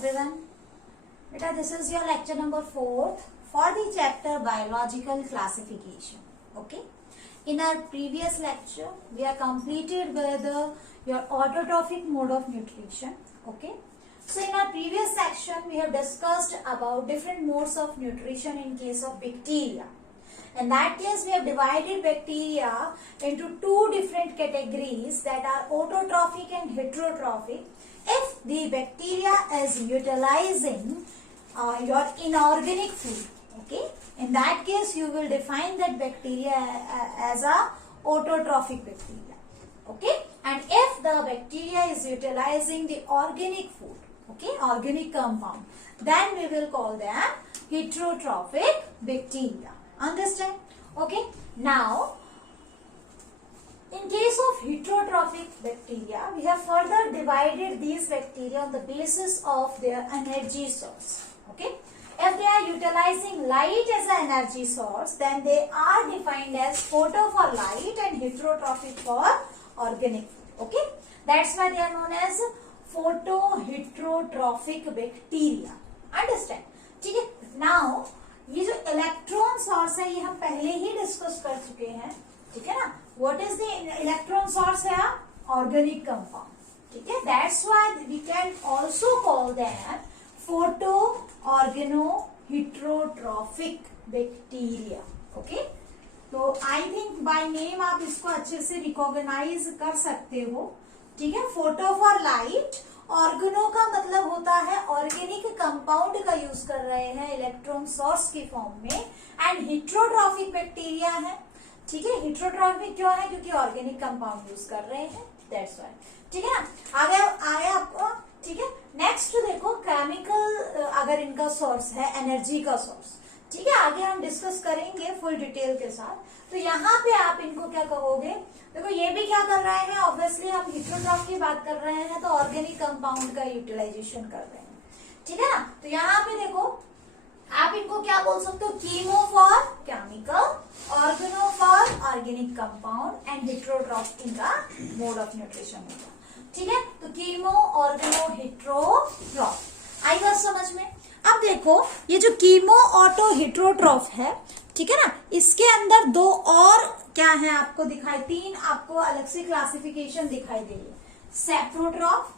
everyone. Beta, this is your lecture number 4 for the chapter biological classification. Okay. In our previous lecture, we are completed with your autotrophic mode of nutrition. Okay. So in our previous section, we have discussed about different modes of nutrition in case of bacteria. In that case, we have divided bacteria into two different categories that are autotrophic and heterotrophic. If the bacteria is utilizing your inorganic food, okay, in that case you will define that bacteria as a autotrophic bacteria, okay. And if the bacteria is utilizing the organic food, okay, organic compound, then we will call them heterotrophic bacteria. Understand? Okay. Now, in case of heterotrophic bacteria, we have further divided these bacteria on the basis of their energy source. Okay. If they are utilizing light as an energy source, then they are defined as photo for light and heterotrophic for organic food. Okay. That's why they are known as photoheterotrophic bacteria. Understand? ठीक है. Now, ये जो electron source है ये हम पहले ही discuss कर चुके हैं, ठीक है ना. What is the electron source है? ऑर्गेनिक कंपाउंड, ठीक है. That's why we can also call them photo organo heterotrophic bacteria. Okay. तो आई थिंक बाय नेम आप इसको अच्छे से रिकॉग्नाइज कर सकते हो, ठीक है. फोटो फॉर लाइट, ऑर्गेनो का मतलब होता है ऑर्गेनिक कंपाउंड का यूज कर रहे हैं इलेक्ट्रॉन सोर्स की फॉर्म में. एंड हेटरोट्रॉफिक बैक्टीरिया है, ठीक है. हेटरोट्रॉफिक क्यों है? क्योंकि ऑर्गेनिक कंपाउंड यूज कर रहे हैं, दैट्स व्हाई. ठीक है ना. आगे आपको, ठीक है. नेक्स्ट देखो केमिकल, अगर इनका सोर्स है एनर्जी का सोर्स, ठीक है. आगे हम डिस्कस करेंगे फुल डिटेल के साथ. तो यहाँ पे आप इनको क्या कहोगे? देखो ये भी क्या कर रहे हैं, ऑब्वियसली हम हेटरोट्रॉफ की बात कर रहे हैं तो ऑर्गेनिक कंपाउंड का यूटिलाइजेशन कर रहे हैं, ठीक है ना. तो यहाँ पे देखो आप इनको क्या बोल सकते हो? Chemo for chemical, organo for organic compound and heterotroph इनका मोड ऑफ न्यूट्रिशन होगा, ठीक है. तो कीमो, ऑर्गेनो, हेटरोट्रॉफ आई बात समझ में. अब देखो ये जो कीमो ऑटो हेटरोट्रॉफ है, ठीक है ना, इसके अंदर दो और क्या है आपको दिखाई, तीन आपको अलग से क्लासिफिकेशन दिखाई देगी. Saprotroph,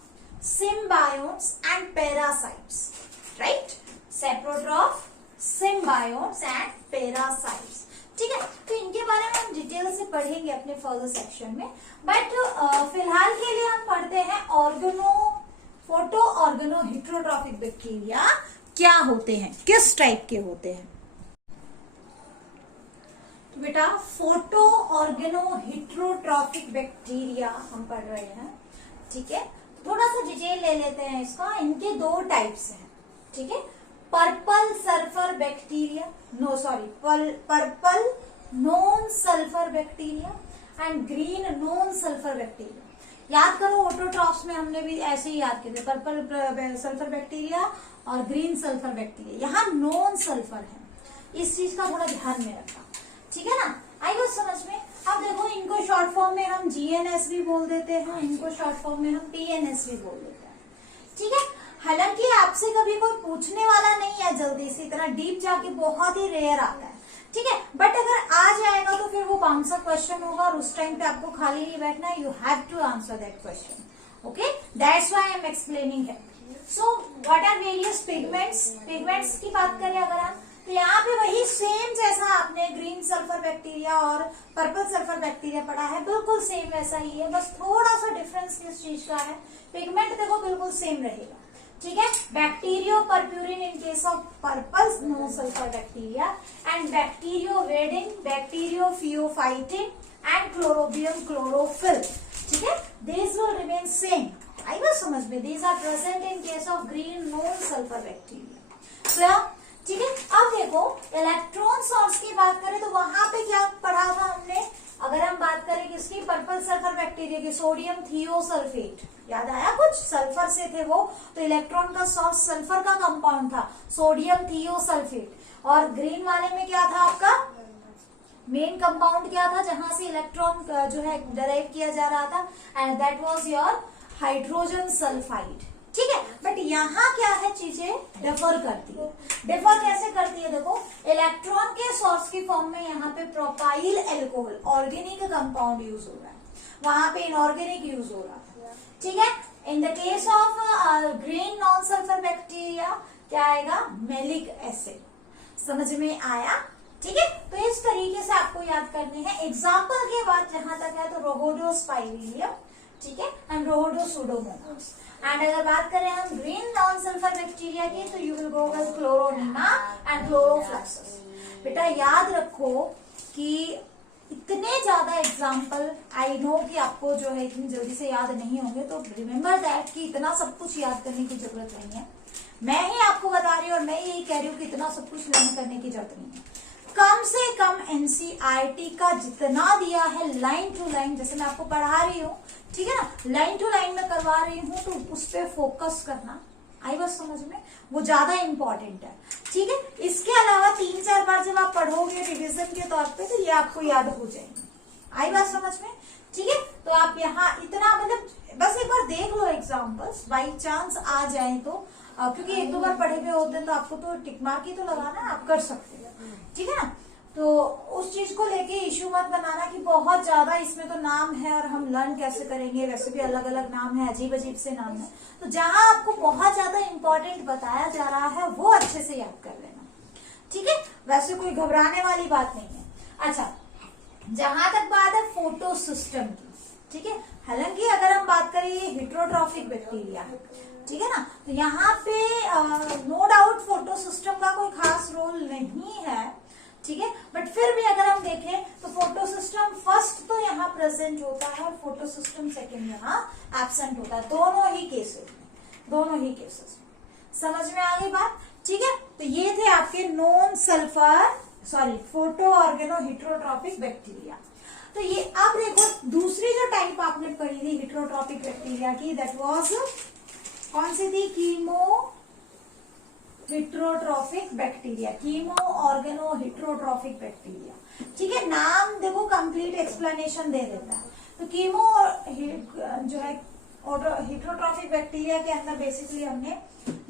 symbiotes and parasites, right. Saprotroph, symbiotes and parasites, ठीक है. तो इनके बारे में हम डिटेल से पढ़ेंगे अपने फर्दर सेक्शन में. बट फिलहाल के लिए हम पढ़ते हैं organo, photo organo heterotrophic bacteria क्या होते हैं, किस टाइप के होते हैं. तो बेटा फोटो ऑर्गेनो हेटरोट्रॉफिक बैक्टीरिया हम पढ़ रहे हैं, ठीक है. थोड़ा सा डिटेल ले लेते हैं इसका. इनके दो टाइप्स हैं, ठीक है. Purple sulphur bacteria, purple non sulphur bacteria and green non sulphur bacteria. याद करो ऑटोट्रॉफ्स में हमने भी ऐसे ही याद किए थे, पर्पल सल्फर बैक्टीरिया और ग्रीन सल्फर बैक्टीरिया. यहाँ नॉन सल्फर है, इस चीज का थोड़ा ध्यान में रखना, ठीक है ना. आई बात समझ में. अब देखो इनको शॉर्ट फॉर्म में हम जीएनएस भी बोल देते हैं, इनको शॉर्ट फॉर्म में हम पीएनएस भी बोल देते हैं, ठीक है. हालांकि आपसे कभी कोई पूछने वाला नहीं है जल्दी से, इतना डीप जाके बहुत ही रेयर आता है, ठीक है. बट अगर आ जाएगा तो फिर वो बाउंसर क्वेश्चन होगा और उस टाइम पे आपको खाली नहीं बैठना, you have to answer that question. Okay, that's why I am explaining है. So what are various pigments. Pigments की बात करें अगर हम, तो यहाँ पे वही सेम जैसा आपने ग्रीन सल्फर बैक्टीरिया और पर्पल सल्फर बैक्टीरिया पढ़ा है, बिल्कुल सेम वैसा ही है. बस थोड़ा सा डिफरेंस किस चीज का है, पिगमेंट देखो बिल्कुल सेम रहेगा, ठीक है. Bacteriopurpurin in case of purple non sulphur bacteria and bacterioviridin, bacteriopheophytin and chlorobium chlorophyll, ठीक है. This will remain same. आई बात समझ में. This are present in case of green non sulphur bacteria, ठीक है. अब देखो इलेक्ट्रॉन सोर्स की बात करें तो वहां पे क्या पढ़ा था हमने. अगर हम बात करें किसकी, पर्पल सल्फर बैक्टीरिया की, सोडियम थियोसल्फेट, याद आया कुछ, सल्फर से थे वो, तो इलेक्ट्रॉन का सोर्स सल्फर का कंपाउंड था, सोडियम थियोसल्फेट. और ग्रीन वाले में क्या था आपका मेन कंपाउंड, क्या था जहां से इलेक्ट्रॉन जो है डराइव किया जा रहा था, and that was your hydrogen sulphide, ठीक है। बट यहाँ क्या है, चीजें डिफर करती है। डिफर कैसे करती है, देखो इलेक्ट्रॉन के सोर्स की फॉर्म में यहाँ पे propyl alcohol organic compound use हो रहा है, वहां पे इनऑर्गेनिक यूज हो रहा है, ठीक है। In the case of green non sulphur bacteria क्या आएगा, मैलिक एसिड। समझ में आया, ठीक है। तो इस तरीके से आपको याद करने हैं। एग्जाम्पल के बाद जहां तक है तो रोहोडोस्पाइरिलियम, ठीक है, एंड रोहोडोसुडोमोनास। एंड अगर बात करें हम ग्रीन नॉन सल्फर बैक्टीरिया की तो you will go with chloronema and chloroflexus. बेटा याद रखो कि इतने ज्यादा एग्जाम्पल, आई नो कि आपको जो है इतनी जल्दी से याद नहीं होंगे, तो रिमेम्बर दैट कि इतना सब कुछ याद करने की जरूरत नहीं है। मैं ही आपको बता रही हूँ और मैं यही कह रही हूँ कि इतना सब कुछ लर्न करने की जरूरत नहीं है। कम से कम एनसीईआरटी का जितना दिया है लाइन टू लाइन, जैसे मैं आपको पढ़ा रही हूँ, ठीक है ना, लाइन टू लाइन में करवा रही हूँ, तो उस पर फोकस करना। आई बात समझ में, वो ज्यादा इंपॉर्टेंट है, ठीक है। इसके अलावा 3-4 बार जब आप पढ़ोगे रिविजन के तौर पे तो ये आपको याद हो जाएंगे। आई बात समझ में, ठीक है। तो आप यहाँ इतना मतलब बस एक बार देख लो एग्जाम्पल्स, बाई चांस आ जाए तो, क्योंकि 1-2 बार पढ़े हुए होते हैं तो आपको तो टिक मार्क ही तो लगाना, आप कर सकते हो, ठीक है ना। तो उस चीज को लेके इश्यू मत बनाना कि बहुत ज्यादा इसमें तो नाम है और हम लर्न कैसे करेंगे, वैसे भी अलग अलग नाम है, अजीब अजीब से नाम है। तो जहां आपको बहुत ज्यादा इंपॉर्टेंट बताया जा रहा है वो अच्छे से याद कर लेना, ठीक है। वैसे कोई घबराने वाली बात नहीं है। अच्छा, जहां तक बात है फोटो सिस्टम की, ठीक है, हालांकि अगर हम बात करें ये हिट्रोट्रॉफिक बैक्टीरिया, ठीक है ना, तो यहाँ पे नो डाउट फोटो सिस्टम का कोई खास रोल नहीं है, ठीक है। बट फिर भी अगर हम देखें तो फोटो सिस्टम फर्स्ट तो यहाँ प्रेजेंट होता है और फोटो सिस्टम सेकेंड यहाँ एब्सेंट होता है, दोनों ही केसेस में। समझ में आ गई बात, ठीक है। तो ये थे आपके non sulphur photo organo heterotrophic bacteria. तो ये अब देखो दूसरी जो टाइप आपने पढ़ी थी हिट्रोट्रॉफिक बैक्टीरिया की, दैट वाज कौन सी थी, chemo heterotrophic bacteria, chemo organo heterotrophic bacteria, ठीक है। नाम देखो कंप्लीट एक्सप्लेनेशन दे देता है। तो कीमो जो है हिट्रोट्रॉफिक बैक्टीरिया के अंदर बेसिकली हमने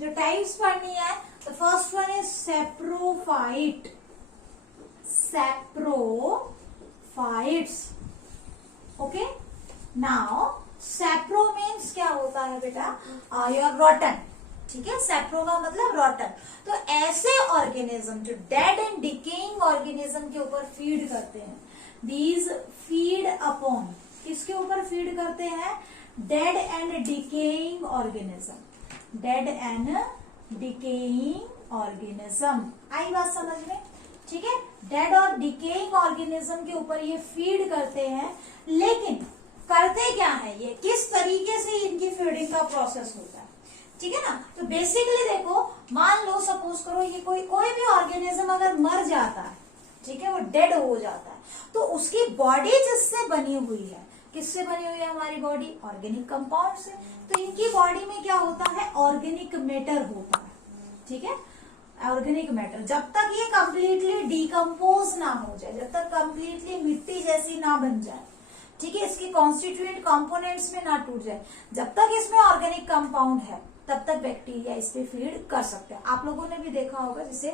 जो टाइप्स पढ़नी है, तो first one is saprophyte, okay. Now सैप्रो means क्या होता है बेटा, योर रॉटन, ठीक है। सैप्रो का मतलब रॉटन। तो ऐसे ऑर्गेनिज्म जो डेड एंड डिकेइंग ऑर्गेनिज्म के ऊपर फीड करते हैं, दीज फीड अपॉन, किसके ऊपर फीड करते हैं, डेड एंड डिकेइंग ऑर्गेनिज्म। आई बात समझ में, ठीक है। डेड और डिकेइंग ऑर्गेनिज्म के ऊपर ये फीड करते हैं, लेकिन करते क्या है, ये किस तरीके से इनकी फीडिंग का प्रोसेस होता है, ठीक है ना। तो बेसिकली देखो, मान लो सपोज करो ये कोई भी ऑर्गेनिज्म अगर मर जाता है, ठीक है, वो डेड हो जाता है, तो उसकी बॉडी जिससे बनी हुई है, किससे बनी हुई है हमारी बॉडी, ऑर्गेनिक कंपाउंड से। तो इनकी बॉडी में क्या होता है, ऑर्गेनिक मैटर होता है, ठीक है। ऑर्गेनिक मैटर जब तक ये कंप्लीटली डिकम्पोज ना हो जाए, जब तक कंप्लीटली मिट्टी जैसी ना बन जाए, ठीक है, इसकी कॉन्स्टिट्यूएंट कंपोनेंट्स में ना टूट जाए, जब तक इसमें ऑर्गेनिक कंपाउंड है तब तक बैक्टीरिया इस पे फीड कर सकते हैं। आप लोगों ने भी देखा होगा, जैसे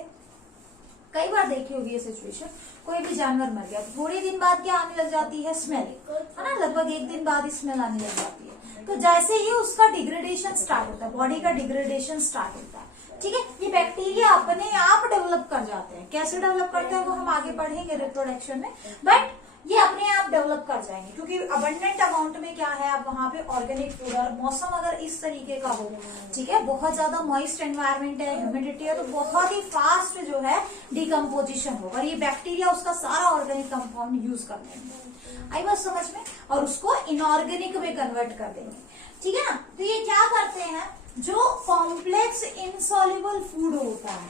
कई बार देखी होगी ये सिचुएशन, कोई भी जानवर मर गया तो थोड़ी दिन बाद क्या आने लग जाती है, स्मेल, है ना, लगभग 1 दिन बाद स्मेल आने लग जाती है। तो जैसे ही उसका डिग्रेडेशन स्टार्ट होता है, बॉडी का डिग्रेडेशन स्टार्ट होता है, ठीक है, ये बैक्टीरिया अपने आप डेवलप कर जाते हैं। कैसे डेवलप करते हैं वो हम आगे पढ़ेंगे रिप्रोडक्शन में, बट ये अपने आप डेवलप कर जाएंगे, क्योंकि अबंडेंट अमाउंट में क्या है, अब वहां पे ऑर्गेनिक फूड, और मौसम अगर इस तरीके का हो, ठीक है, बहुत ज्यादा मॉइस्ट एनवायरमेंट है, ह्यूमिडिटी है, तो बहुत ही फास्ट जो है डिकम्पोजिशन होगा, और ये बैक्टीरिया उसका सारा ऑर्गेनिक कंपाउंड यूज कर लेंगे। आई बात समझ में, और उसको इनऑर्गेनिक में कन्वर्ट कर देंगे, ठीक है ना। तो ये क्या करते हैं, जो कॉम्प्लेक्स इनसॉल्युबल फूड होता है,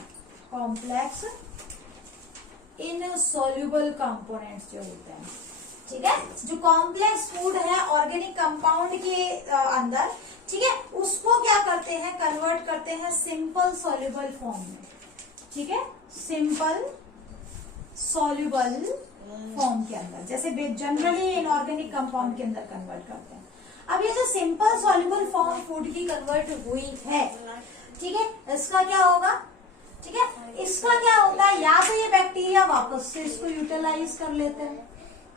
कॉम्प्लेक्स इनसॉल्युबल कंपोनेंट्स जो होते हैं, ठीक है, जो कॉम्प्लेक्स फूड है ऑर्गेनिक कंपाउंड के अंदर, ठीक है, उसको क्या करते हैं, कन्वर्ट करते हैं सिंपल सॉल्युबल फॉर्म में, ठीक है, सिंपल सॉल्युबल फॉर्म के अंदर, जैसे जनरली इनऑर्गेनिक कंपाउंड के अंदर कन्वर्ट करते हैं। अब ये जो सिंपल सॉल्युबल फॉर्म फूड की कन्वर्ट हुई है, ठीक है, इसका क्या होगा, ठीक है, इसका क्या होता है, या तो ये बैक्टीरिया वापस से इसको यूटिलाइज कर लेते हैं,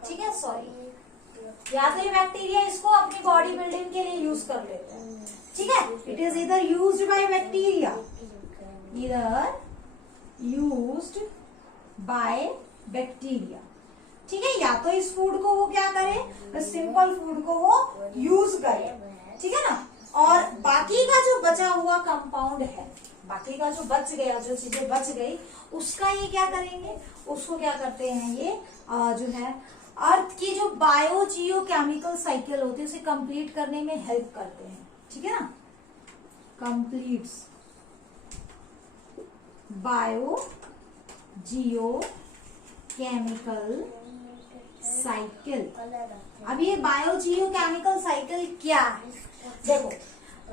ठीक है, सॉरी, या तो ये बैक्टीरिया इसको अपनी बॉडी बिल्डिंग के लिए यूज कर लेते हैं, ठीक है, इट इज इधर यूज्ड बाय बैक्टीरिया, इधर यूज्ड बाय बैक्टीरिया, ठीक है, या तो इस फूड को वो क्या करे, सिंपल फूड को वो यूज करे, ठीक है ना, और बाकी का जो बचा हुआ कंपाउंड है, बाकी का जो बच गया, जो चीजें बच गई, उसका ये क्या करेंगे, उसको क्या करते हैं, ये जो है अर्थ की जो बायो जियो केमिकल साइकिल होती है उसे कंप्लीट करने में हेल्प करते हैं, ठीक है ना, कंप्लीट्स बायो जियो केमिकल साइकिल। अब ये बायो जियो केमिकल साइकिल क्या है, देखो,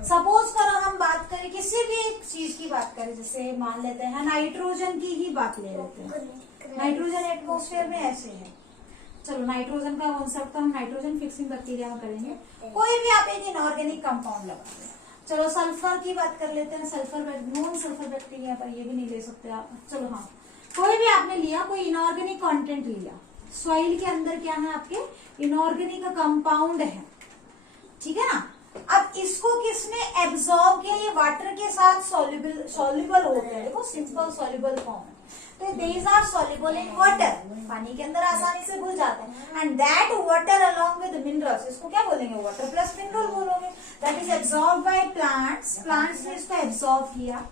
सपोज करो हम बात करें किसी भी एक चीज की बात करें, जैसे मान लेते हैं नाइट्रोजन की ही बात ले लेते हैं, नाइट्रोजन एटमॉस्फेयर में ऐसे है, चलो नाइट्रोजन का कॉन्सेप्ट तो हम नाइट्रोजन फिक्सिंग बैक्टीरिया में करेंगे, कोई भी आप एक इनऑर्गेनिक कंपाउंड लगा दें, चलो सल्फर की बात कर लेते हैं, सल्फर नॉन सल्फर बैक्टीरिया पर ये भी नहीं ले सकते आप, चलो हाँ, कोई भी आपने लिया, कोई इनऑर्गेनिक कंटेंट लिया, सॉइल के अंदर क्या है आपके इनऑर्गेनिक कंपाउंड है, ठीक है ना, अब इसको किसने एब्जॉर्ब किया, ये वाटर के साथ सॉल्युबल होते हैं, देखो सिंपल सॉल्युबल फॉर्म है, तो these are soluble in water, पानी के अंदर आसानी से घुल जाते हैं, and that water along with minerals, इसको क्या बोलेंगे, वाटर प्लस मिनरल बोलोगे, that is absorb by plants, plants ने इसको एब्जॉर्ब किया,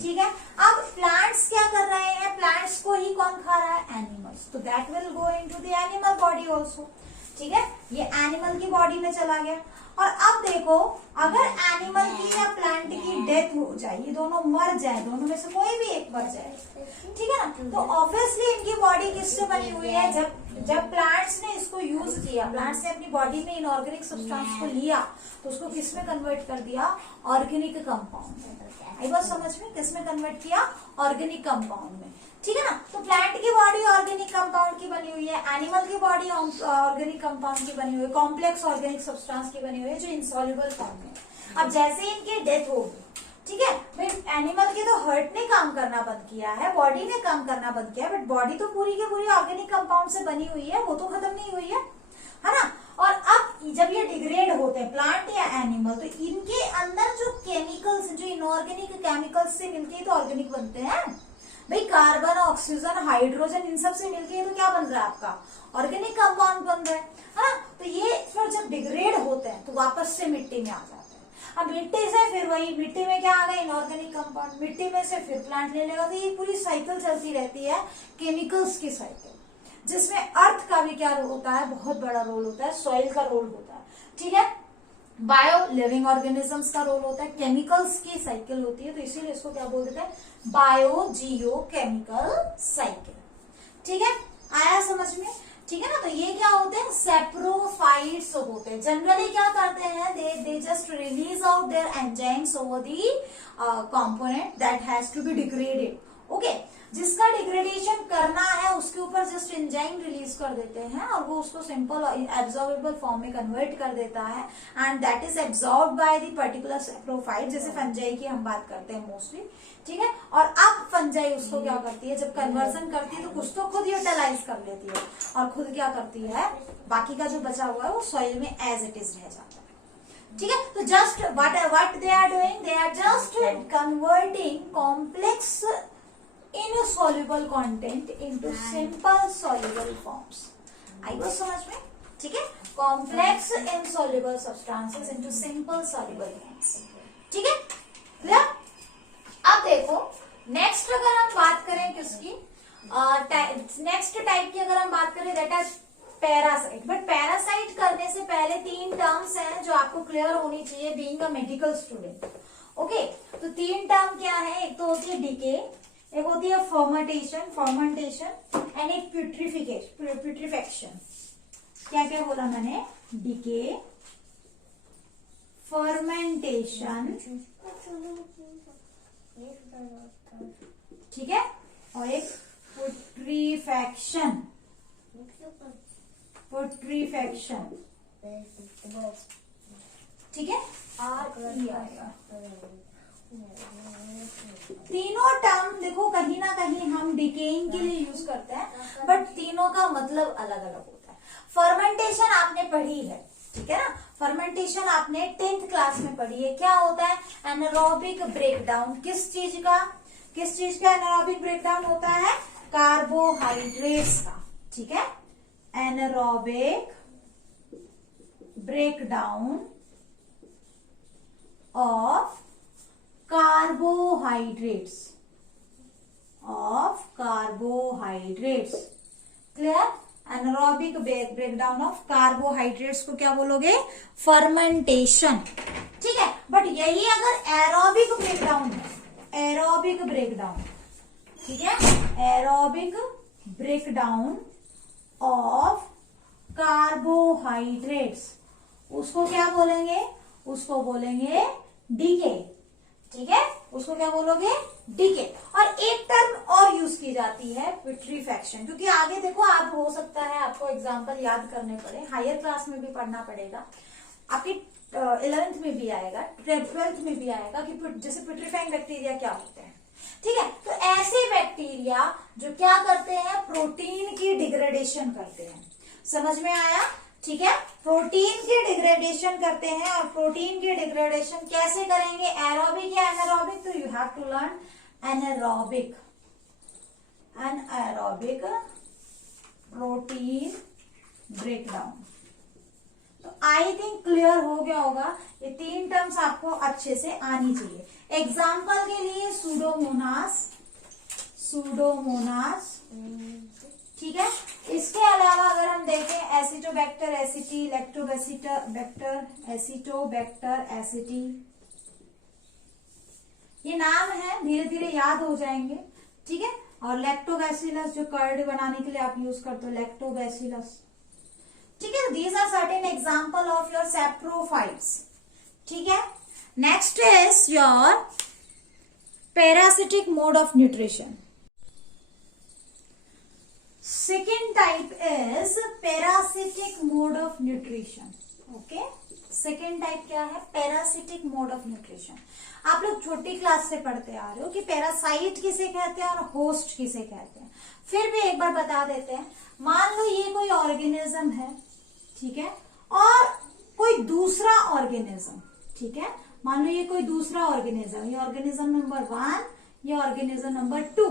ठीक है, अब प्लांट्स क्या कर रहे हैं, प्लांट्स को ही कौन खा रहा है, एनिमल्स, तो that will go into the animal body also, ठीक है, ये एनिमल की बॉडी में चला गया, और अब देखो अगर एनिमल की या प्लांट की डेथ हो जाए, ये दोनों मर जाए, दोनों में से कोई भी एक मर जाए, ठीक है ना, तो ऑब्वियसली इनकी बॉडी किससे बनी हुई है, जब प्लांट्स ने इसको यूज किया, प्लांट्स ने अपनी बॉडी में इनऑर्गेनिक सब्सटेंस को लिया, तो उसको किस में कन्वर्ट कर दिया, ऑर्गेनिक कंपाउंड में, आई बात समझ में, किस में कन्वर्ट किया, ऑर्गेनिक कंपाउंड में, ठीक है ना, तो प्लांट की बॉडी ऑर्गेनिक कंपाउंड की बनी हुई है, एनिमल की बॉडी ऑर्गेनिक कंपाउंड की बनी हुई है, कॉम्प्लेक्स ऑर्गेनिक सब्सटेंस की बनी हुई है जो इनसॉल्युबल फॉर्म में, अब जैसे इनकी डेथ होगी, ठीक है, भाई एनिमल के तो हार्ट ने काम करना बंद किया है, बॉडी ने काम करना बंद किया है, बट बॉडी तो पूरी की पूरी ऑर्गेनिक कंपाउंड से बनी हुई है, वो तो खत्म नहीं हुई है ना, और अब जब ये डिग्रेड होते हैं प्लांट या एनिमल, तो इनके अंदर जो केमिकल्स, जो इनऑर्गेनिक केमिकल्स से मिलके तो ऑर्गेनिक बनते हैं, भाई कार्बन, ऑक्सीजन, हाइड्रोजन, इन सब से मिलके तो क्या बन रहा है आपका, ऑर्गेनिक कंपाउंड बन रहा है ना, तो ये फिर जब डिग्रेड होते हैं तो वापस से मिट्टी में आ जाते हैं, अब मिट्टी से फिर वही, मिट्टी में क्या आ गया, इनऑर्गेनिक कंपाउंड, मिट्टी में से फिर प्लांट ले लेगा, तो ये पूरी साइकिल चलती रहती है, केमिकल्स की साइकिल, जिसमें अर्थ का भी क्या रोल होता है, बहुत बड़ा रोल होता है, सॉइल का रोल होता है, ठीक है, बायो लिविंग ऑर्गेनिजम्स का रोल होता है, केमिकल्स की साइकिल होती है, तो इसीलिए इसको क्या बोल देते हैं, बायो जियो केमिकल साइकिल, ठीक है, आया समझ में, ठीक है ना, तो ये क्या होते हैं, सैप्रोफाइट्स होते हैं, जनरली क्या करते हैं, they just release out their enzymes over the component that has to be degraded, okay, जिसका डिग्रेडेशन करना है उसके ऊपर जस्ट एंजाइम रिलीज कर देते हैं, और वो उसको सिंपल एब्जॉर्बेबल फॉर्म में कन्वर्ट कर देता है, and that is absorb by the particular saprophyte, जैसे फंजाई की हम बात करते हैं मोस्टली, ठीक है, और अब फंजाई उसको क्या करती है, जब कन्वर्सन करती है तो कुछ तो खुद यूटिलाइज कर लेती है, और खुद क्या करती है, बाकी का जो बचा हुआ है वो सॉइल में एज इट इज रह जाता है, ठीक है, तो just what they are doing, they are just converting complex insoluble content into simple soluble forms, आई बात समझ में, ठीक है, complex insoluble substances into simple soluble forms, ठीक है, क्लियर, अब देखो नेक्स्ट अगर हम बात करें किसकी, नेक्स्ट टाइप की अगर हम बात करें, that is parasite, but parasite करने से पहले 3 टर्म्स हैं जो आपको क्लियर होनी चाहिए being a medical student, okay, तो 3 टर्म क्या है, एक तो होती है डीके, एक होती है फर्मेंटेशन एंड एक प्यूट्रिफिकेशन, क्या क्या बोला मैंने, डीके, फर्मेंटेशन, ठीक है, और एक पुट्रीफैक्शन, ठीक है, RE आएगा। तीनों टर्म देखो कहीं ना कहीं हम डिकेइंग के लिए यूज करते हैं, बट तीनों का मतलब अलग अलग होता है। फर्मेंटेशन आपने पढ़ी है, ठीक है ना, फर्मेंटेशन आपने 10th क्लास में पढ़ी है। क्या होता है? Anaerobic breakdown. किस चीज का एनारोबिक ब्रेकडाउन होता है? कार्बोहाइड्रेट्स का, ठीक है, anaerobic breakdown of carbohydrates, clear? Anaerobic breakdown of carbohydrates को क्या बोलोगे? फर्मेंटेशन, ठीक है। बट यही अगर एरोबिक ब्रेकडाउन है, एरोबिक ब्रेकडाउन, ठीक है, एरोबिक ब्रेकडाउन ऑफ कार्बोहाइड्रेट्स, उसको क्या बोलेंगे? उसको बोलेंगे डीके, ठीक है, उसको क्या बोलोगे? डीके। और एक टर्म और यूज की जाती है, विट्रीफैक्शन, क्योंकि आगे देखो आप हो सकता है आपको एग्जांपल याद करने पड़े, हायर क्लास में भी पढ़ना पड़ेगा, आपकी 11th में भी आएगा, 12th में भी आएगा कि जैसे पिट्रीफाइंग बैक्टीरिया क्या होते हैं, ठीक है। तो ऐसे बैक्टीरिया जो क्या करते हैं? प्रोटीन की डिग्रेडेशन करते हैं। समझ में आया? ठीक है, प्रोटीन की डिग्रेडेशन करते हैं। और प्रोटीन की डिग्रेडेशन कैसे करेंगे? एरोबिक या एनारोबिक? तो you have to learn anaerobic, anaerobic protein breakdown. तो आई थिंक क्लियर हो गया होगा। ये 3 टर्म्स आपको अच्छे से आनी चाहिए। एग्जाम्पल के लिए सूडोमोनास, ठीक है। इसके अलावा अगर हम देखें एसिटोबैक्टर एसिटी, लैक्टोबैक्टर एसिटोबैक्टर एसिटी, ये नाम है, धीरे धीरे याद हो जाएंगे, ठीक है। और लैक्टोबैसिलस जो कर्ड बनाने के लिए आप यूज करते हो, लैक्टोबैसिलस, ठीक है। These are certain example of your saprophytes, ठीक है। Next is your parasitic mode of nutrition. Second type is parasitic mode of nutrition. Okay? Second type क्या है? Parasitic mode of nutrition. आप लोग छोटी क्लास से पढ़ते आ रहे हो कि पैरासाइट किसे कहते हैं और होस्ट किसे कहते हैं। फिर भी एक बार बता देते हैं। मान लो ये कोई ऑर्गेनिज्म है, ठीक है, और कोई दूसरा ऑर्गेनिज्म, ठीक है, मान लो ये कोई दूसरा ऑर्गेनिज्म, ये ऑर्गेनिज्म नंबर 1, ये ऑर्गेनिज्म नंबर 2,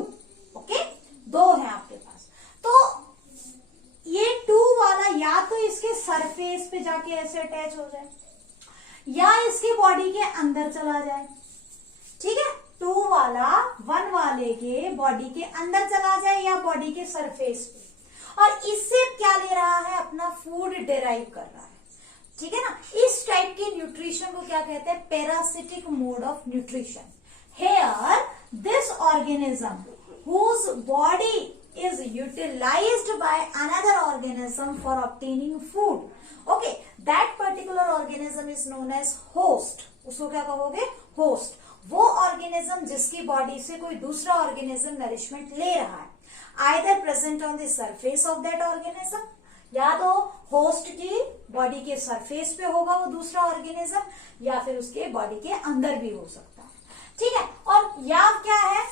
ओके, 2 है आपके पास। तो ये 2 वाला या तो इसके सरफेस पे जाके ऐसे अटैच हो जाए या इसके बॉडी के अंदर चला जाए, ठीक है। 2 वाला 1 वाले के बॉडी के अंदर चला जाए या बॉडी के सरफेस पे, और इससे क्या ले रहा है? अपना फूड डिराइव कर रहा है, ठीक है ना। इस टाइप के न्यूट्रिशन को क्या कहते हैं? Parasitic mode of nutrition. Here this organism whose body is utilized by another organism for obtaining food. Okay, that particular organism is known as host. उसको क्या कहोगे? होस्ट। वो ऑर्गेनिज्म जिसकी बॉडी से कोई दूसरा ऑर्गेनिज्म नरिशमेंट ले रहा है, either present on the surface of that organism, या तो होस्ट की बॉडी के सरफेस पे होगा वो दूसरा ऑर्गेनिज्म, या फिर उसके बॉडी के अंदर भी हो सकता है, ठीक है। और या क्या है?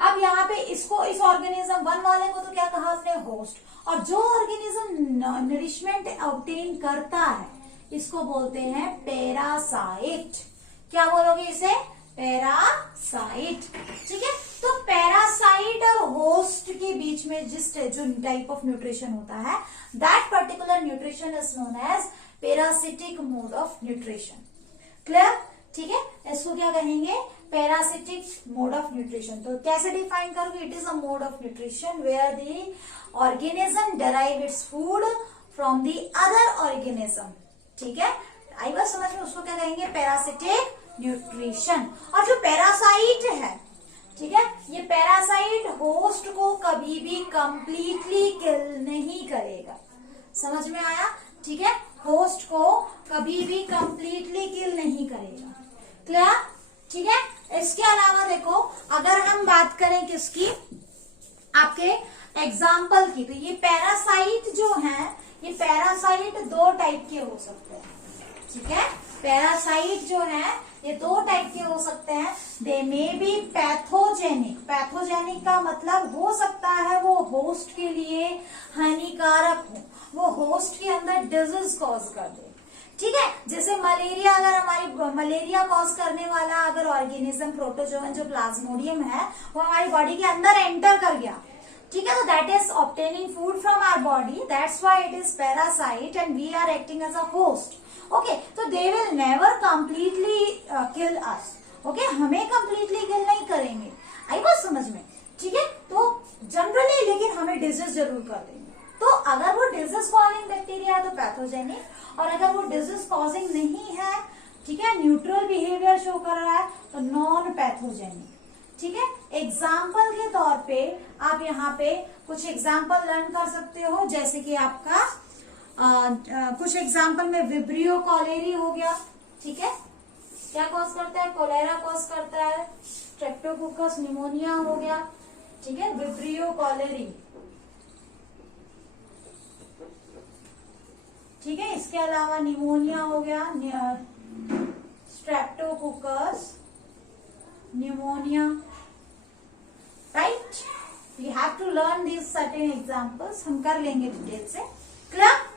अब यहाँ पे इसको, इस ऑर्गेनिज्म 1 वाले को तो क्या कहा आपने? होस्ट। और जो ऑर्गेनिज्म नरिशमेंट ऑब्टेन करता है इसको बोलते हैं पैरासाइट। क्या बोलोगे इसे? पैरासाइट, ठीक है। तो पैरासाइट और होस्ट के बीच में जो टाइप ऑफ न्यूट्रिशन होता है, that particular nutrition is known as parasitic mode of nutrition. Clear? ठीक है, इसको क्या कहेंगे? Parasitic mode of nutrition. तो कैसे डिफाइन करोगे? It is a mode of nutrition where the organism derive its food from the other organism, ठीक है। आई बात समझ में? उसको क्या कहेंगे? Parasitic nutrition. और जो पैरासाइट है, ठीक है, ये पैरासाइट होस्ट को कभी भी कंप्लीटली किल नहीं करेगा। समझ में आया? ठीक है, होस्ट को कभी भी कंप्लीटली किल नहीं करेगा। क्लियर? ठीक है। इसके अलावा देखो, अगर हम बात करें किसकी, आपके एग्जाम्पल की, तो ये पैरासाइट जो है, ये पैरासाइट 2 टाइप के हो सकते हैं, ठीक है। पैरासाइट जो है ये दो टाइप के हो सकते हैं। दे मे बी पैथोजेनिक। पैथोजेनिक का मतलब हो सकता है वो होस्ट के लिए हानिकारक हो, वो होस्ट के अंदर डिजीज कॉज कर दे। ठीक है, जैसे मलेरिया, अगर हमारी मलेरिया कॉज करने वाला अगर ऑर्गेनिज्म प्रोटोजोन जो प्लाज्मोडियम है वो हमारी बॉडी के अंदर एंटर कर गया, ठीक है, तो that is obtaining food from our body, that's why it is parasite and we are acting as a host. Okay, तो they will never completely kill us. Okay, हमें कंप्लीटली किल नहीं करेंगे, आई बात समझ में, ठीक है, तो जनरली लेकिन हमें डिजीज जरूर कर देंगे। तो अगर वो डिजीज कॉजिंग बैक्टीरिया है तो पैथोजेनिक, और अगर वो डिजीज कॉजिंग नहीं है, ठीक है, न्यूट्रल बिहेवियर शो कर रहा है, तो नॉन पैथोजेनिक। ठीक है, एग्जाम्पल के तौर पे आप यहाँ पे कुछ एग्जाम्पल लर्न कर सकते हो, जैसे कि आपका कुछ एग्जाम्पल में विब्रियो कॉलेरी हो गया। ठीक है, क्या कॉज करता है? कोलेरा कॉज करता है। स्ट्रेप्टोकोकस निमोनिया हो गया। ठीक है, विब्रियो कॉलेरी। ठीक है, इसके अलावा निमोनिया हो गया, streptococcus pneumonia, right. We have to learn these certain examples, हम कर लेंगे डिटेल से, क्लियर।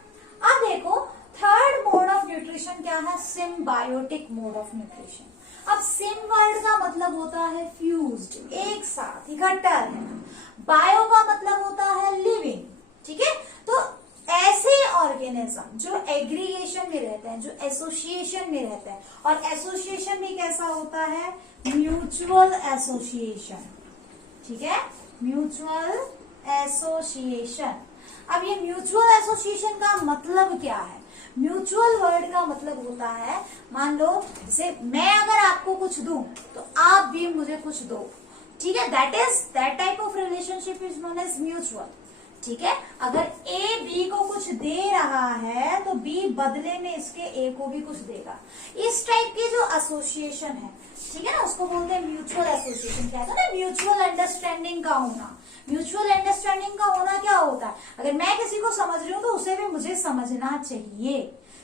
अब देखो थर्ड मोड ऑफ न्यूट्रिशन क्या है? Symbiotic mode of nutrition. अब सिम वर्ड का मतलब होता है फ्यूज्ड, एक साथ इकट्ठा रहना। बायो का मतलब होता है लिविंग। ठीक है, तो ऐसे ऑर्गेनिज्म जो एग्रीगेशन में रहते हैं, जो एसोसिएशन में रहते हैं, और एसोसिएशन भी कैसा होता है? Mutual association. ठीक है, म्यूचुअल एसोसिएशन। अब ये म्यूचुअल एसोसिएशन का मतलब क्या है? म्यूचुअल वर्ड का मतलब होता है, मान लो जैसे मैं अगर आपको कुछ दूं तो आप भी मुझे कुछ दो। ठीक है, that type of relationship is known as mutual. ठीक है, अगर ए बी को कुछ दे रहा है तो बी बदले में इसके ए को भी कुछ देगा। इस टाइप की जो एसोसिएशन है, ठीक है ना, उसको बोलते हैं म्यूचुअल एसोसिएशन। क्या होता है? म्यूचुअल अंडरस्टैंडिंग का होना। म्यूचुअल अंडरस्टैंडिंग का होना क्या होता है? अगर मैं किसी को समझ रही हूँ तो उसे भी मुझे समझना चाहिए,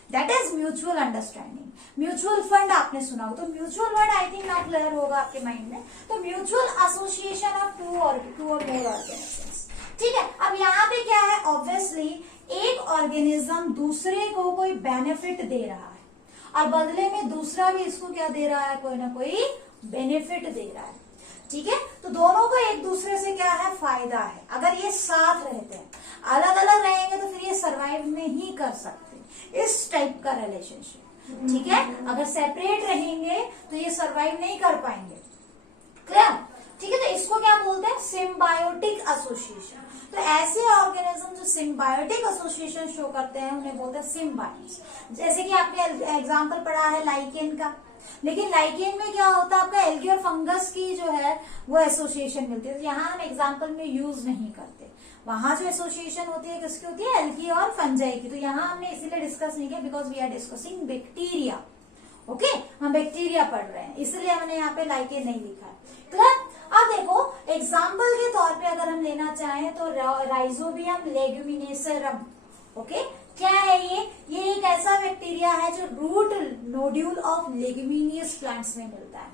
that is mutual understanding. Mutual fund आपने सुना हो, तो mutual word I think now clear होगा आपके माइंड में। तो म्यूचुअल एसोसिएशन ऑफ टू और मोर ऑर्गेनिजम्स। ठीक है, अब यहाँ पे क्या है? ऑब्वियसली एक ऑर्गेनिज्म दूसरे को कोई बेनिफिट दे रहा है और बदले में दूसरा भी इसको क्या दे रहा है? कोई ना कोई बेनिफिट दे रहा है। ठीक है, तो दोनों को एक दूसरे से क्या है? फायदा है। अगर ये साथ रहते हैं, अलग अलग रहेंगे तो फिर ये सरवाइव नहीं कर सकते। इस टाइप का रिलेशनशिप। ठीक है, अगर सेपरेट रहेंगे तो ये सरवाइव नहीं कर पाएंगे, क्लियर। ठीक है, तो इसको क्या बोलते हैं? Symbiotic association. तो ऐसे ऑर्गेनिज्म जो सिम्बायोटिक एसोसिएशन शो करते हैं उन्हें बोलते हैं सिम्बायोट्स। जैसे कि आपने एग्जांपल पढ़ा है लाइकेन का, लेकिन लाइकेन में क्या होता है? आपका एल्गी और फंगस की जो है वो एसोसिएशन मिलती है। यहाँ हम एग्जांपल में यूज नहीं करते। वहां जो एसोसिएशन होती है किसकी होती है? एल्गी और फंजाई की। तो यहाँ हमने इसीलिए डिस्कस नहीं किया, because we are discussing bacteria. Okay, हम बैक्टीरिया पढ़ रहे हैं, इसलिए हमने यहाँ पे लाइकेन नहीं लिखा है, क्लियर। अब देखो एग्जाम्पल के तौर पे अगर हम लेना चाहें तो राइजोबियम लेगुमिनेसरम। ओके, क्या है ये एक ऐसा बैक्टीरिया है जो रूट नोड्यूल ऑफ लेगुमिनियस प्लांट्स में मिलता है।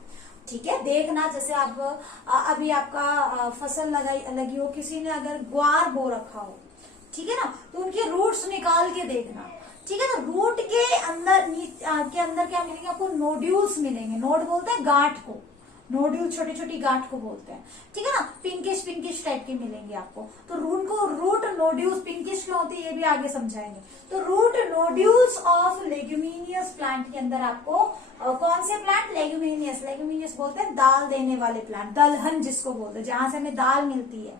ठीक है, देखना जैसे आप अभी आपका फसल लगी हो, किसी ने अगर ग्वार बो रखा हो, ठीक है ना, तो उनके रूट्स निकाल के देखना। ठीक है, तो रूट के अंदर क्या मिलेंगे आपको? नोड्यूल्स मिलेंगे। नोड बोलते हैं गांठ को, नोड्यूल छोटी छोटी गांठ को बोलते हैं। ठीक है ना, पिंकिश टाइप के मिलेंगे आपको। तो रूट नोड्यूल्स पिंकिश क्यों होती है ये भी आगे समझाएंगे। तो root nodules of leguminous plant के अंदर आपको कौन से प्लांट? लेग्यूमिनियस बोलते हैं दाल देने वाले प्लांट, दलहन जिसको बोलते हैं, जहां से हमें दाल मिलती है।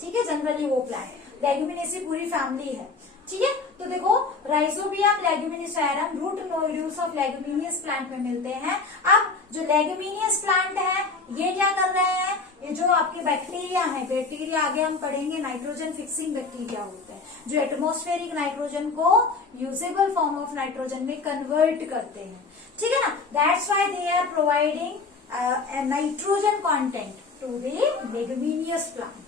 ठीक है, जनरली वो प्लांट लेग्यूमिनेसी पूरी फैमिली है। ठीक है, तो देखो rhizobium leguminosarum root nodules of leguminous plant में मिलते हैं। अब जो लेगुमिनियस प्लांट है ये क्या कर रहे हैं? ये जो आपके बैक्टीरिया है, बैक्टीरिया आगे हम पढ़ेंगे नाइट्रोजन फिक्सिंग बैक्टीरिया होते हैं, जो एटमॉस्फेरिक नाइट्रोजन को यूजेबल फॉर्म ऑफ नाइट्रोजन में कन्वर्ट करते हैं। ठीक है ना, that's why they are providing nitrogen content to the leguminous plant.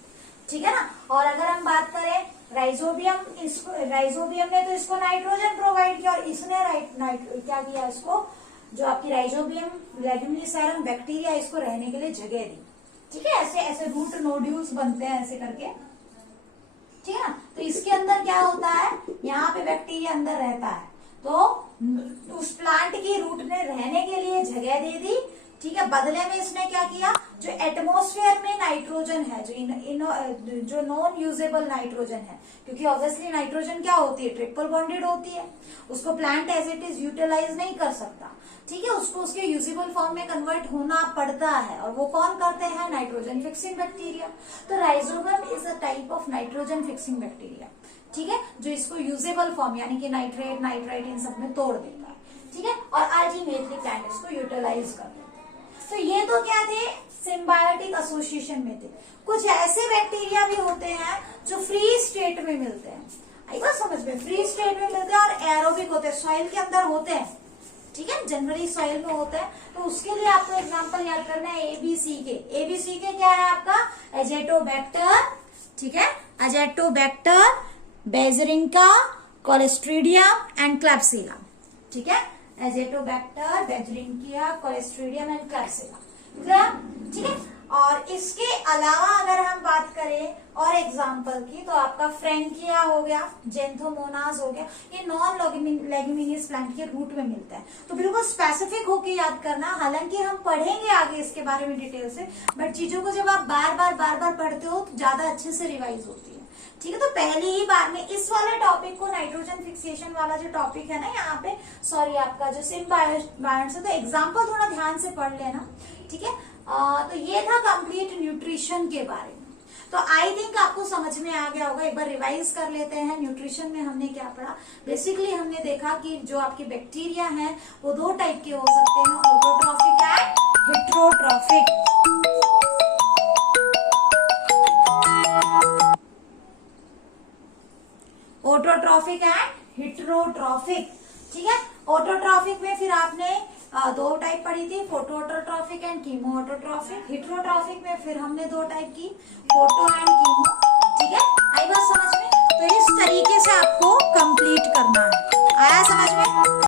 ठीक है ना, और अगर हम बात करें राइजोबियम ने तो इसको नाइट्रोजन प्रोवाइड किया, और इसने क्या किया, इसको जो आपकी राइजोबियम लेग्यूमिनिसेरम बैक्टीरिया, इसको रहने के लिए जगह दी। ठीक है, ऐसे ऐसे रूट नोड्यूल्स बनते हैं ऐसे करके, ठीक है ना। तो इसके अंदर क्या होता है, यहाँ पे बैक्टीरिया अंदर रहता है, तो उस प्लांट की रूट ने रहने के लिए जगह दे दी। ठीक है, बदले में इसने क्या किया, जो एटमॉस्फेयर में नाइट्रोजन है, जो नॉन यूजेबल नाइट्रोजन है, क्योंकि ऑब्वियसली नाइट्रोजन क्या होती है, ट्रिपल बॉन्डेड होती है, उसको plant as it is utilise नहीं कर सकता। ठीक है, उसको उसके यूजेबल फॉर्म में कन्वर्ट होना पड़ता है, और वो कौन करते हैं, नाइट्रोजन फिक्सिंग बैक्टीरिया। तो rhizobium is a type of nitrogen fixing bacteria. ठीक है, जो इसको यूजेबल फॉर्म यानी कि नाइट्रेट, नाइट्राइट इन सब में तोड़ देता है। ठीक है, और अल्टीमेटली प्लांट इसको यूटिलाइज कर देता है। तो ये तो क्या थे, सिम्बायोटिक एसोसिएशन में थे। कुछ ऐसे बैक्टीरिया भी होते हैं जो फ्री स्टेट में मिलते हैं, आई बात समझ में, फ्री स्टेट में मिलते हैं और एरोबिक होते हैं, सॉइल के अंदर होते हैं। ठीक है, जनरली सॉइल में होते हैं। तो उसके लिए आपको एग्जांपल याद करना है एबीसी के। एबीसी के क्या है आपका, एजेटोबैक्टर, ठीक है, एजेटोबैक्टर, बेजरिंका, कोलेस्ट्रीडियम एंड क्लैप्सिला। ठीक है, एजेटोबैक्टर, बेजरिंकिया, कोलेस्ट्रीडियम एंड क्लैप्सिला। ठीक है, और इसके अलावा अगर हम बात करें और एग्जाम्पल की, तो आपका फ्रैंकिया हो गया, जेंथोमोनास हो गया, ये नॉन लेग्यूमिनियस प्लांट के रूट में मिलता है। तो बिल्कुल स्पेसिफिक होके याद करना, हालांकि हम पढ़ेंगे आगे इसके बारे में डिटेल से, बट चीजों को जब आप बार बार पढ़ते हो तो ज्यादा अच्छे से रिवाइज होती है। ठीक है, तो पहली ही बार में इस वाले टॉपिक को, नाइट्रोजन फिक्सेशन वाला जो टॉपिक है ना यहाँ पे, सॉरी आपका जो सिम्बायोट्स है, तो एग्जाम्पल थोड़ा ध्यान से पढ़ लेना। ठीक है, तो ये था कंप्लीट न्यूट्रिशन के बारे में। तो आई थिंक आपको समझ में आ गया होगा। एक बार रिवाइज कर लेते हैं, न्यूट्रिशन में हमने क्या पढ़ा। बेसिकली हमने देखा कि जो आपके बैक्टीरिया हैं वो दो टाइप के हो सकते हैं, autotrophic and heterotrophic. Autotrophic and heterotrophic. ठीक है, ऑटोट्रॉफिक में फिर आपने दो टाइप पढ़ी थी, फोटोऑटोट्रॉफिक एंड कीमोऑटोट्रॉफिक। हेट्रोट्रॉफिक में फिर हमने दो टाइप की, फोटो एंड कीमो। ठीक है, आई बात समझ में। तो इस तरीके से आपको कंप्लीट करना है, आया समझ में।